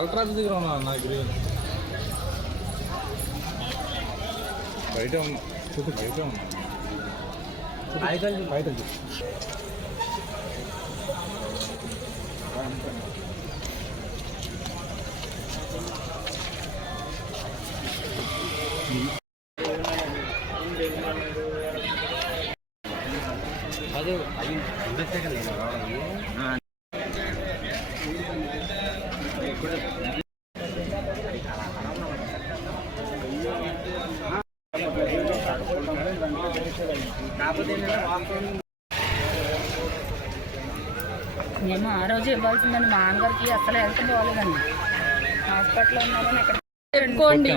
Collector office దగ్గర ఉన్నా నా దగ్గర బయట ఉన్నా చూపు బయట ఉన్నా బయట అదే మేము ఆ రోజు ఇవ్వాల్సిందండి మా నాన్నగారికి అసలు హెల్త్ బాగోలేదండి హాస్పిటల్లో ఉన్నామని ఎక్కడ పెట్టుకోండి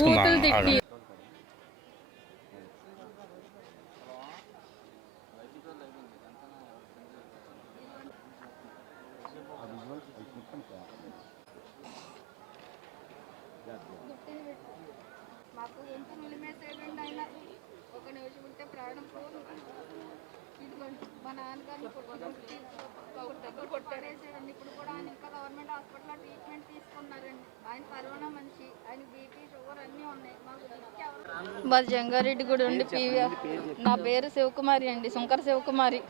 బూతులు తిట్టి మాకు ఎంత నిలిమేసేయండి అయినా ఒక నిమిషం ఉంటే ప్రాణం పోదు. ఇదిగోండి మా నాన్నగారిని కొట్టేసేయండి. ఇప్పుడు కూడా ఆయన ఇంకా గవర్నమెంట్ హాస్పిటల్లో ట్రీట్మెంట్ తీసుకున్నారండి. ఆయన కరోనా మనిషి, ఆయన బీపీ షుగర్ అన్నీ ఉన్నాయి. మాది జంగారెడ్డి గుడి ఉండి పీవీఎఫ్. నా పేరు శివకుమారి అండి, శంకర శివకుమారి.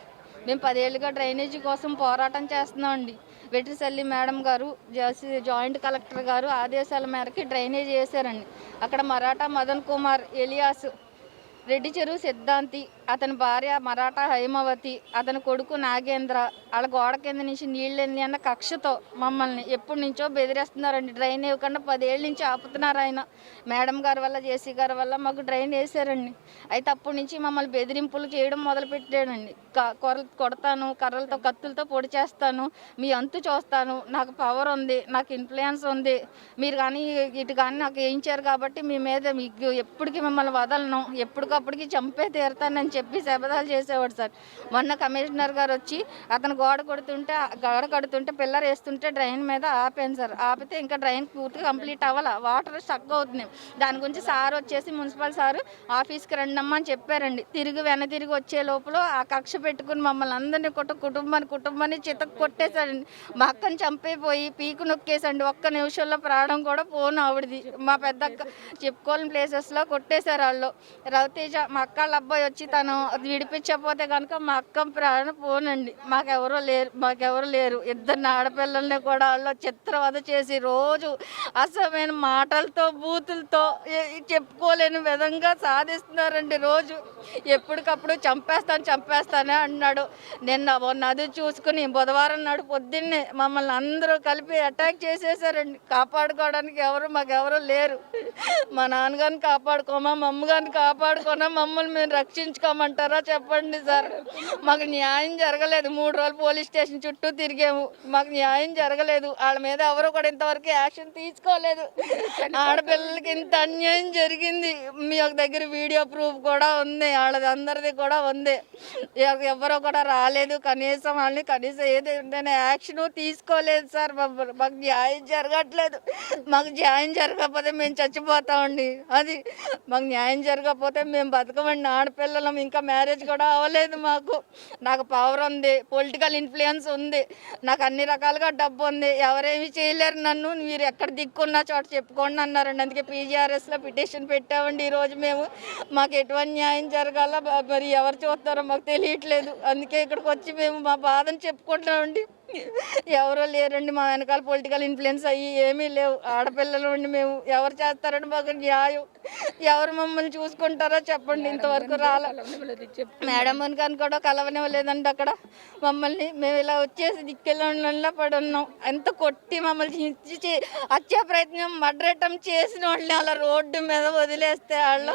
మేము 10 ఏళ్ళుగా డ్రైనేజీ కోసం పోరాటం చేస్తున్నాం అండి. వెట్రిసల్లి మేడం గారు, జాయింట్ కలెక్టర్ గారు ఆదేశాల మేరకు డ్రైనేజ్ వేసారండి. అక్కడ మరాఠా మదన్ కుమార్ ఎలియాస్, రెడ్డి చెరువు సిద్ధాంతి, అతని భార్య మరాఠా హైమవతి, అతని కొడుకు నాగేంద్ర వాళ్ళ గోడ కింద నుంచి నీళ్ళెంది అన్న కక్షతో మమ్మల్ని ఎప్పటి నుంచో బెదిరేస్తున్నారండి. డ్రైన్ ఇవ్వకుండా 10 ఏళ్ళ నుంచి ఆపుతున్నారు. ఆయన మేడం గారి వల్ల, జేసీ గారి వల్ల మాకు డ్రైన్ వేసారండి. అయితే అప్పటి నుంచి మమ్మల్ని బెదిరింపులు చేయడం మొదలుపెట్టాడండి. కొడతాను, కర్రలతో కత్తులతో పొడి చేస్తాను, మీ అంతు చూస్తాను, నాకు పవర్ ఉంది, నాకు ఇన్ఫ్లుయెన్స్ ఉంది, మీరు కానీ ఇటు కానీ నాకు వేయించారు కాబట్టి మీ మీద మీకు ఎప్పటికీ మిమ్మల్ని వదలను, ఎప్పటికప్పటికి చంపే తీరుతానని చెప్పి శపథాలు చేసేవాడు సార్. మొన్న కమిషనర్ గారు వచ్చి అతను గోడ కడుతుంటే పిల్లర్ వేస్తుంటే డ్రైన్ మీద ఆపాను సార్. ఆపితే ఇంకా డ్రైన్ పూర్తిగా కంప్లీట్ అవ్వాలి, వాటర్ స్టక్ అవుతుంది. దాని గురించి సార్ వచ్చేసి మున్సిపల్ సార్ ఆఫీస్కి రండమ్మా అని చెప్పారండి. తిరిగి వచ్చే లోపల ఆ కక్ష పెట్టుకుని మమ్మల్ని అందరినీ కుటుంబాన్ని చితక్ కొట్టేశాడండి. మా అక్కని చంపైపోయి పీకు నొక్కేసండి. ఒక్క నిమిషంలో ప్రాణం కూడా పోను ఆవిడది. మా పెద్దక్క చెప్పుకోలేని ప్లేసెస్లో కొట్టేశారు వాళ్ళు. రవితేజ మా అక్క వాళ్ళ అబ్బాయి వచ్చి తను విడిపించకపోతే కనుక మా అక్క ప్రాణం పోనండి. మాకెవరు లేరు. 2 ఆడపిల్లల్ని కూడా వాళ్ళు చిత్రవద చేసి రోజు అసమైన మాటలతో బూతులతో చెప్పుకోలేని విధంగా సాధిస్తున్నారండి. రోజు ఎప్పటికప్పుడు చంపేస్తానే అన్నాడు. నది చూసుకుని బుధవారం నాడు పొద్దున్నే మమ్మల్ని అందరూ కలిపి అటాక్ చేసేసారండి. కాపాడుకోవడానికి మాకెవరు లేరు. మా నాన్నగారిని కాపాడుకోమా, మా అమ్మగారిని కాపాడుకోనా, మమ్మల్ని మేము రక్షించుకోమంటారా చెప్పండి సార్. మాకు న్యాయం జరగలేదు. 3 రోజులు పోలీస్ స్టేషన్ చుట్టూ తిరిగాము, మాకు న్యాయం జరగలేదు. వాళ్ళ మీద ఎవరు కూడా ఇంతవరకు యాక్షన్ తీసుకోలేదు. ఆడపిల్లలకి ఇంత అన్యాయం జరిగింది. మీ దగ్గర వీడియో ప్రూఫ్ కూడా ఉంది, వాళ్ళది అందరిది కూడా ఉంది. ఎవరో కూడా రాలేదు, కనీసం ఏదైనా యాక్షన్ తీసుకోలేదు సార్. మాకు న్యాయం జరగట్లేదు. మాకు న్యాయం జరగకపోతే మేము చచ్చిపోతామండి. అది మాకు న్యాయం జరగకపోతే మేము బతకమండి. ఆడపిల్లలం, ఇంకా మ్యారేజ్ కూడా అవ్వలేదు మాకు. నాకు పవర్ ఉంది, పొలిటికల్ ఇన్ఫ్లుయెన్స్ ఉంది, నాకు అన్ని రకాలుగా డబ్బు ఉంది. ఎవరేమి చేయలేరు నన్ను. మీరు ఎక్కడ దిక్కున్న చోట చెప్పుకోండి అన్నారండి. అందుకే PGRSలో పిటిషన్ పెట్టామండి. ఈరోజు మేము మాకు ఎటువంటి న్యాయం జరగాల మరి ఎవరు చూస్తారో మాకు తెలియట్లేదు. అందుకే ఇక్కడికి వచ్చి మేము మా బాధను చెప్పుకుంటామండి. ఎవరో లేరండి మా వెనకాల. పొలిటికల్ ఇన్ఫ్లుయెన్స్ అయ్యి ఏమీ లేవు. ఆడపిల్లలు ఉండి మేము ఎవరు చేస్తారండి మాకు న్యాయం? ఎవరు మమ్మల్ని చూసుకుంటారో చెప్పండి. ఇంతవరకు మేడం గారిని కూడా కలవనివ్వలేదండి అక్కడ మమ్మల్ని. మేము ఇలా వచ్చేసి దిక్కెళ్ళ పడి ఉన్నాం. ఎంత కొట్టి మమ్మల్ని హత్యా ప్రయత్నం, మర్డర్ అటెంప్ట్ చేసిన వాళ్ళని అలా రోడ్డు మీద వదిలేస్తే వాళ్ళు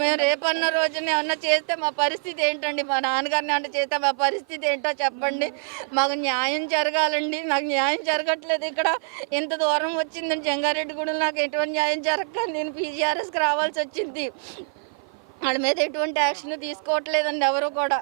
మేము రేపన్న రోజున ఏమన్నా చేస్తే మా పరిస్థితి ఏంటండి? మా నాన్నగారిని ఏమన్నా చేస్తే మా పరిస్థితి ఏంటో చెప్పండి. మాకు న్యాయం జరగాలండి. నాకు న్యాయం జరగట్లేదు. ఇక్కడ ఇంత దూరం వచ్చిందండి జంగారెడ్డి కూడా నాకు ఎటువంటి న్యాయం జరగక నేను PGRSకి రావాల్సి వచ్చింది. వాళ్ళ మీద ఎటువంటి యాక్షన్ తీసుకోవట్లేదండి ఎవరు కూడా.